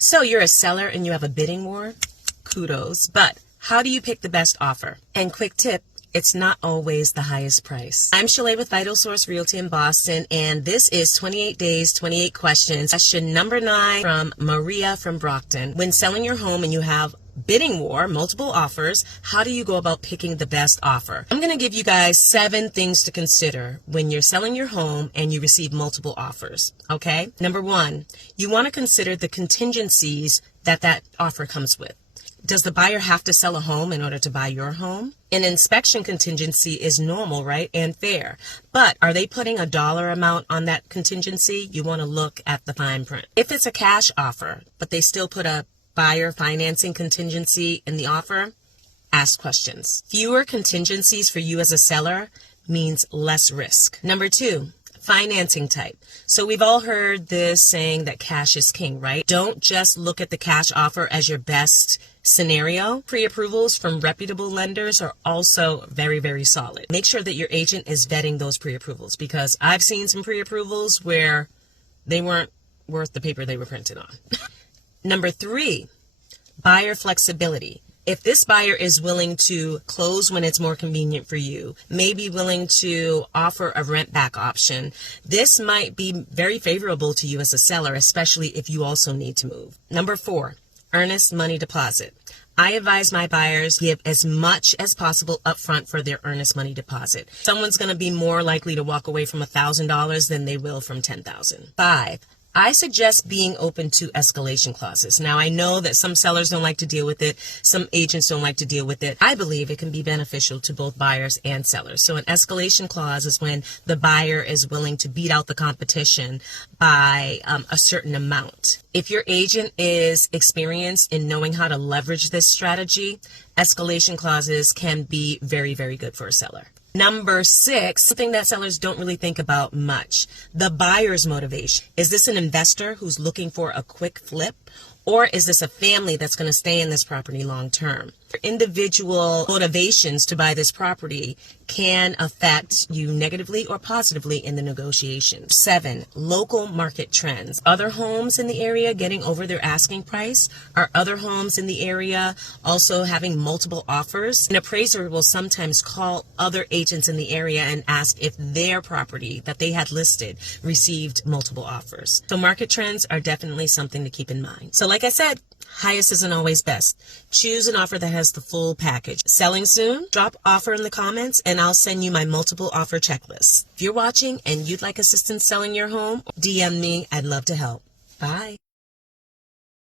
So you're a seller and you have a bidding war? Kudos. But how do you pick the best offer? And quick tip, it's not always the highest price. I'm Shalay with Vital Source Realty in Boston, and this is 28 Days, 28 Questions. Question number 9 from Maria from Brockton. When selling your home and you have bidding war, multiple offers, how do you go about picking the best offer? I'm going to give you guys 7 things to consider when you're selling your home and you receive multiple offers, okay? Number 1, you want to consider the contingencies that offer comes with. Does the buyer have to sell a home in order to buy your home? An inspection contingency is normal, right, and fair. But are they putting a dollar amount on that contingency? You want to look at the fine print. If it's a cash offer, but they still put a buyer financing contingency in the offer, ask questions. Fewer contingencies for you as a seller means less risk. Number 2, financing type. So we've all heard this saying that cash is king, right? Don't just look at the cash offer as your best scenario. Pre-approvals from reputable lenders are also very, very solid. Make sure that your agent is vetting those pre-approvals, because I've seen some pre-approvals where they weren't worth the paper they were printed on. Number 3, buyer flexibility. If this buyer is willing to close when it's more convenient for you, maybe willing to offer a rent back option, this might be very favorable to you as a seller, especially if you also need to move. Number 4, earnest money deposit. I advise my buyers give as much as possible upfront for their earnest money deposit. Someone's going to be more likely to walk away from $1,000 than they will from $10,000. 5, I suggest being open to escalation clauses. Now, I know that some sellers don't like to deal with it. Some agents don't like to deal with it. I believe it can be beneficial to both buyers and sellers. So an escalation clause is when the buyer is willing to beat out the competition by a certain amount. If your agent is experienced in knowing how to leverage this strategy, escalation clauses can be very, very good for a seller. Number 6, something that sellers don't really think about much, the buyer's motivation. Is this an investor who's looking for a quick flip? Or is this a family that's going to stay in this property long term? Individual motivations to buy this property can affect you negatively or positively in the negotiations. 7, local market trends. Other homes in the area getting over their asking price? Are other homes in the area also having multiple offers? An appraiser will sometimes call other agents in the area and ask if their property that they had listed received multiple offers. So market trends are definitely something to keep in mind. So like I said, highest isn't always best. Choose an offer that has the full package. Selling soon? Drop offer in the comments and I'll send you my multiple offer checklist. If you're watching and you'd like assistance selling your home, DM me. I'd love to help. Bye.